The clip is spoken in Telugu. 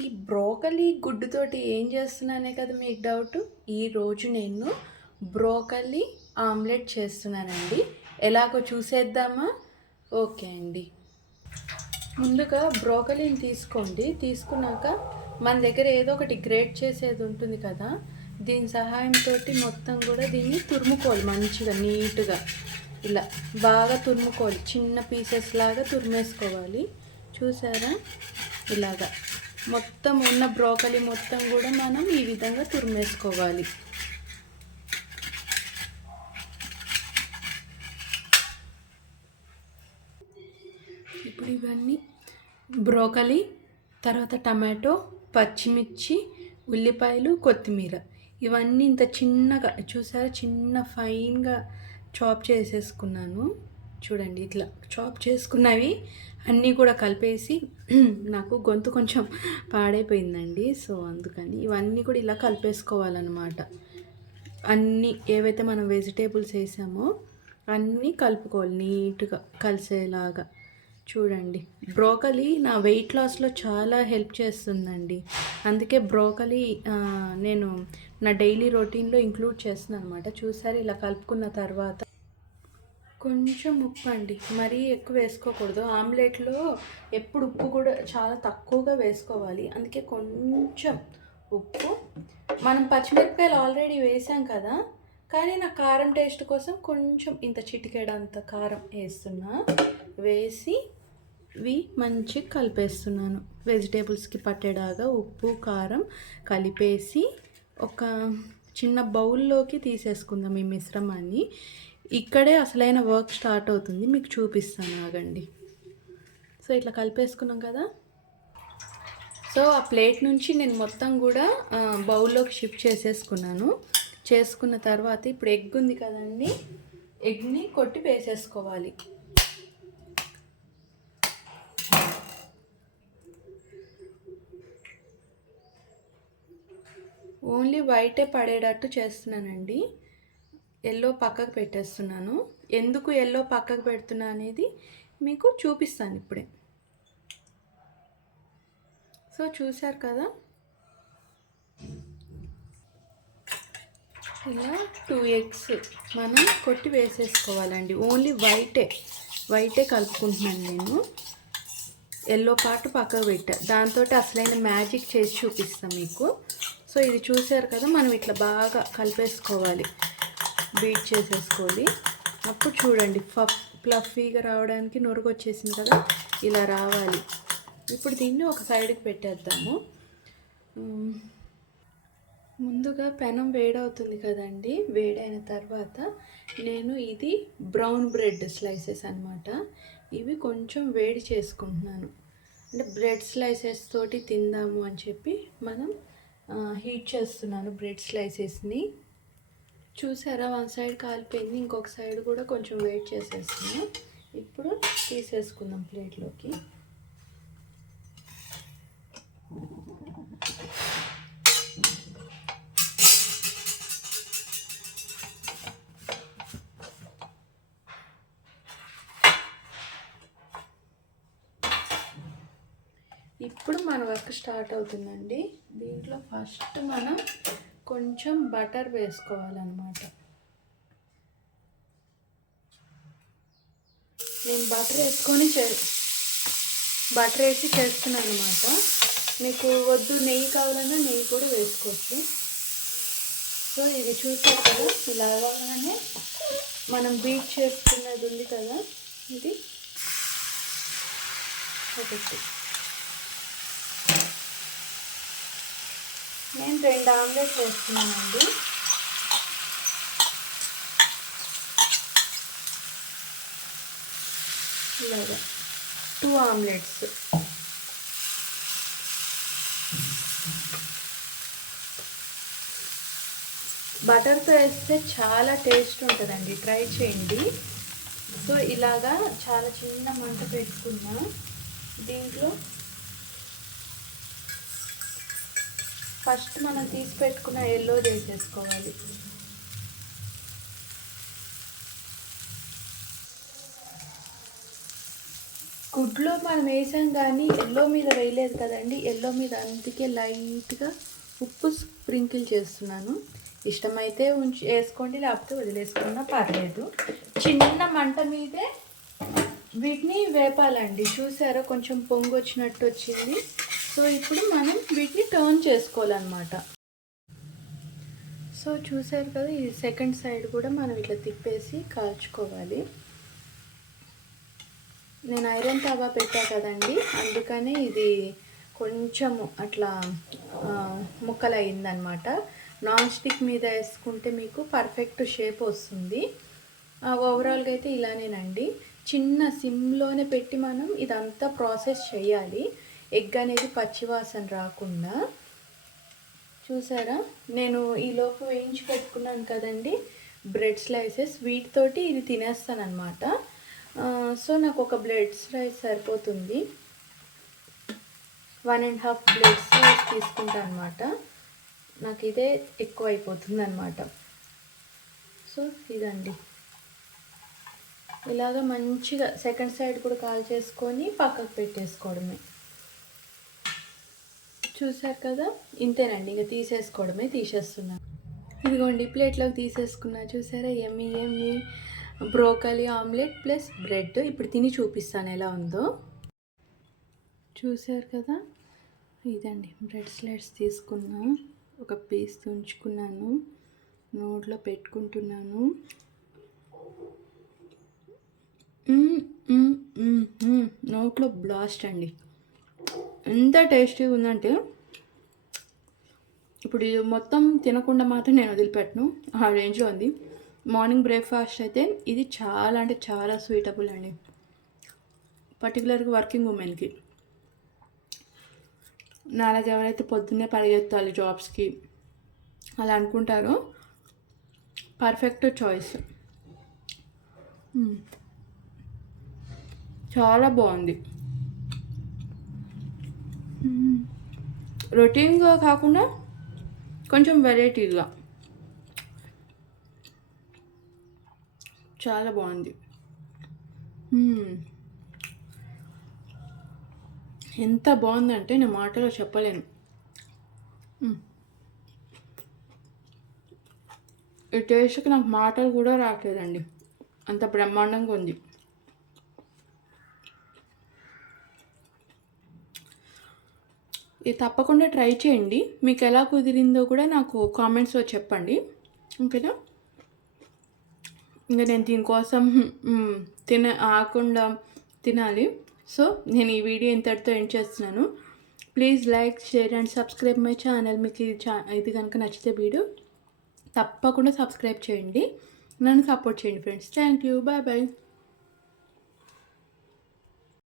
ఈ బ్రోకలీ గుడ్డుతోటి ఏం చేస్తున్నానే కదా మీకు డౌట్. ఈరోజు నేను బ్రోకలీ ఆమ్లెట్ చేస్తున్నానండి. ఎలాగో చూసేద్దామా? ఓకే అండి. ముందుగా బ్రోకలీని తీసుకోండి. తీసుకున్నాక మన దగ్గర ఏదో ఒకటి గ్రేట్ చేసేది ఉంటుంది కదా, దీని సహాయంతో మొత్తం కూడా దీన్ని తురుముకోవాలి. మంచిగా నీట్గా ఇలా బాగా తురుముకోవాలి. చిన్న పీసెస్ లాగా తురిమేసుకోవాలి. చూసారా? ఇలాగా మొత్తం ఉన్న బ్రోకలీ మొత్తం కూడా మనం ఈ విధంగా తురిమేసుకోవాలి. ఇప్పుడు ఇవన్నీ బ్రోకలీ, తర్వాత టమాటో, పచ్చిమిర్చి, ఉల్లిపాయలు, కొత్తిమీర ఇవన్నీ ఇంత చిన్నగా చూసారా, చిన్న ఫైన్గా చాప్ చేసేసుకున్నాను. చూడండి, ఇట్లా చాప్ చేసుకున్నవి అన్నీ కూడా కలిపేసి నాకు గొంతు కొంచెం పాడైపోయిందండి. సో అందుకని ఇవన్నీ కూడా ఇలా కలిపేసుకోవాలన్నమాట. అన్నీ ఏవైతే మనం వెజిటేబుల్స్ వేసామో అన్నీ కలుపుకోవాలి నీట్గా కలిసేలాగా. చూడండి, బ్రోకలీ నా వెయిట్ లాస్లో చాలా హెల్ప్ చేస్తుందండి. అందుకే బ్రోకలీ నేను నా డైలీ రొటీన్లో ఇంక్లూడ్ చేస్తున్నాను అనమాట. చూసారు, ఇలా కలుపుకున్న తర్వాత కొంచెం ఉప్పు అండి, మరీ ఎక్కువ వేసుకోకూడదు. ఆమ్లెట్లో ఎప్పుడు ఉప్పు కూడా చాలా తక్కువగా వేసుకోవాలి. అందుకే కొంచెం ఉప్పు. మనం పచ్చిమిరపకాయలు ఆల్రెడీ వేసాం కదా, కానీ నా కారం టేస్ట్ కోసం కొంచెం ఇంత చిటికెడంత కారం వేస్తున్నా. వేసి ఇవి మంచిగా కలిపేస్తున్నాను. వెజిటేబుల్స్కి పట్టేలాగా ఉప్పు కారం కలిపేసి ఒక చిన్న బౌల్లోకి తీసేసుకుందాం ఈ మిశ్రమాన్ని. ఇక్కడే అసలైన వర్క్ స్టార్ట్ అవుతుంది, మీకు చూపిస్తాను, ఆగండి. సో ఇట్లా కలిపేసుకున్నాం కదా. సో ఆ ప్లేట్ నుంచి నేను మొత్తం కూడా బౌల్లోకి షిఫ్ట్ చేసేసుకున్నాను. చేసుకున్న తర్వాత ఇప్పుడు ఎగ్ ఉంది కదండి, ఎగ్ని కొట్టి వేసేసుకోవాలి. ఓన్లీ వైటే పడేటట్టు చేస్తున్నానండి. ఎల్లో పక్కకు పెట్టేస్తున్నాను. ఎందుకు ఎల్లో పక్కకు పెడుతున్నా అనేది మీకు చూపిస్తాను ఇప్పుడే. సో చూశారు కదా, ఇలా 2 ఎగ్స్ మనం కొట్టి వేసేసుకోవాలండి. ఓన్లీ వైటే కలుపుకుంటున్నాను నేను. ఎల్లో పార్ట్ పక్కకు పెట్టా, దాంతో అసలైన మ్యాజిక్ చేసి చూపిస్తాను మీకు. సో ఇది చూశారు కదా, మనం ఇట్లా బాగా కలిపేసుకోవాలి, బీట్ చేసేసుకోవాలి. అప్పుడు చూడండి, ఫ్లఫీగా రావడానికి నొరుగు వచ్చేసింది కదా, ఇలా రావాలి. ఇప్పుడు దీన్ని ఒక సైడ్కి పెట్టేద్దాము. ముందుగా పెనం వేడవుతుంది కదండి. వేడైన తర్వాత నేను ఇది బ్రౌన్ బ్రెడ్ స్లైసెస్ అనమాట, ఇవి కొంచెం వేడి చేసుకుంటున్నాను. అంటే బ్రెడ్ స్లైసెస్ తోటి తిందాము అని చెప్పి మనం హీట్ చేస్తున్నాను బ్రెడ్ స్లైసెస్ని. చూసారా, వన్ సైడ్ కాలిపోయింది, ఇంకొక సైడ్ కూడా కొంచెం వెయిట్ చేసేస్తున్నాం. ఇప్పుడు తీసేసుకుందాం ప్లేట్లోకి. ఇప్పుడు మన వర్క్ స్టార్ట్ అవుతుందండి. దీంట్లో ఫస్ట్ మనం కొంచెం బటర్ వేసుకోవాలన్నమాట. నేను బటర్ వేసి చేస్తున్నాను అనమాట. మీకు వద్దు నెయ్యి కావాలన్నా నెయ్యి కూడా వేసుకోవచ్చు. సో ఇది చూసారు కదా, ఇలాగానే మనం బీట్ చేసుకున్నది ఉంది కదా, ఇది ఒకటి. నేను 2 ఆమ్లెట్స్ వేస్తున్నానండి. ఇలాగా 2 ఆమ్లెట్స్. బటర్తో వేస్తే చాలా టేస్ట్ ఉంటుందండి, ట్రై చేయండి. సో ఇలాగా చాలా చిన్న మంట పెట్టుకున్నా. దీంట్లో ఫస్ట్ మనం తీసి పెట్టుకున్న ఎల్లో వేసేసుకోవాలి. గుడ్లో మనం వేసాం కానీ ఎల్లో మీద వేయలేదు కదండి. ఎల్లో మీద అందుకే లైట్గా ఉప్పు స్ప్రింకిల్ చేస్తున్నాను. ఇష్టమైతే వేసుకోండి, లేకపోతే వదిలేసుకున్నా పర్లేదు. చిన్న మంట మీదే వీటిని వేపాలండి. చూసారా కొంచెం పొంగు వచ్చినట్టు వచ్చింది. సో ఇప్పుడు మనం వీటిని టర్న్ చేసుకోవాలన్నమాట. సో చూసారు కదా, ఈ సెకండ్ సైడ్ కూడా మనం ఇట్లా తిప్పేసి కాల్చుకోవాలి. నేను ఐరన్ తవా పెట్టా కదండి, అందుకని ఇది కొంచెము అట్లా ముక్కలు అయిందనమాట. నాన్ స్టిక్ మీద వేసుకుంటే మీకు పర్ఫెక్ట్ షేప్ వస్తుంది. ఓవరాల్గా అయితే ఇలానేనండి. చిన్న సిమ్లోనే పెట్టి మనం ఇదంతా ప్రాసెస్ చేయాలి, ఎగ్ అనేది పచ్చివాసన రాకుండా. చూసారా, నేను ఈలోపు వేయించి పెట్టుకున్నాను కదండి బ్రెడ్ స్లైసెస్, వీటితోటి ఇది తినేస్తాను అనమాట. సో నాకు ఒక బ్రెడ్ స్లైస్ సరిపోతుంది. 1.5 బ్రెడ్ స్లైస్ తీసుకుంటాను అనమాట. నాకు ఇదే ఎక్కువ అయిపోతుంది అనమాట. సో ఇదండి, ఇలాగ మంచిగా సెకండ్ సైడ్ కూడా కాల్ చేసుకొని పక్కకు పెట్టేసుకోవడమే. చూసారు కదా, ఇంతేనండి, ఇంకా తీసేసుకోవడమే. తీసేస్తున్నాను, ఇదిగోండి ప్లేట్లోకి తీసేసుకున్నా. చూసారా, ఎమ్మి ఎమ్మి బ్రోకలీ ఆమ్లెట్ ప్లస్ బ్రెడ్. ఇప్పుడు తిని చూపిస్తాను ఎలా ఉందో. చూసారు కదా, ఇదండి బ్రెడ్ స్లైడ్స్ తీసుకున్నా, ఒక పీస్ ఉంచుకున్నాను, నోట్లో పెట్టుకుంటున్నాను. నోట్లో బ్లాస్ట్ అండి, ఎంత టేస్టీగా ఉందంటే. ఇప్పుడు ఇది మొత్తం తినకుండా మాత్రం నేను వదిలిపెట్టను, ఆ రేంజ్లో ఉంది. మార్నింగ్ బ్రేక్ఫాస్ట్ అయితే ఇది చాలా అంటే చాలా స్వీటబుల్ అండి, పర్టికులర్గా వర్కింగ్ ఉమెన్కి. నాలాగ ఎవరైతే పొద్దున్నే పరిగెత్తాలి జాబ్స్కి అలా అనుకుంటారో పర్ఫెక్ట్ చాయిస్. చాలా బాగుంది. రొటీన్గా కాకుండా కొంచెం వెరైటీగా చాలా బాగుంది. ఎంత బాగుందంటే నేను మాటలో చెప్పలేను. ఈ టేస్ట్కి నాకు మాటలు కూడా రావట్లేదండి, అంత బ్రహ్మాండంగా ఉంది. ఇది తప్పకుండా ట్రై చేయండి. మీకు ఎలా కుదిరిందో కూడా నాకు కామెంట్స్లో చెప్పండి, ఓకేనా. ఇంకా నేను దీనికోసం ఆకుండా తినాలి. సో నేను ఈ వీడియో ఇంతటితో ఎండ్ చేస్తున్నాను. Please like, share and subscribe my channel. మీకు ఇది కనుక నచ్చితే వీడియో తప్పకుండా సబ్స్క్రైబ్ చేయండి, నన్ను సపోర్ట్ చేయండి friends. Thank you, bye bye.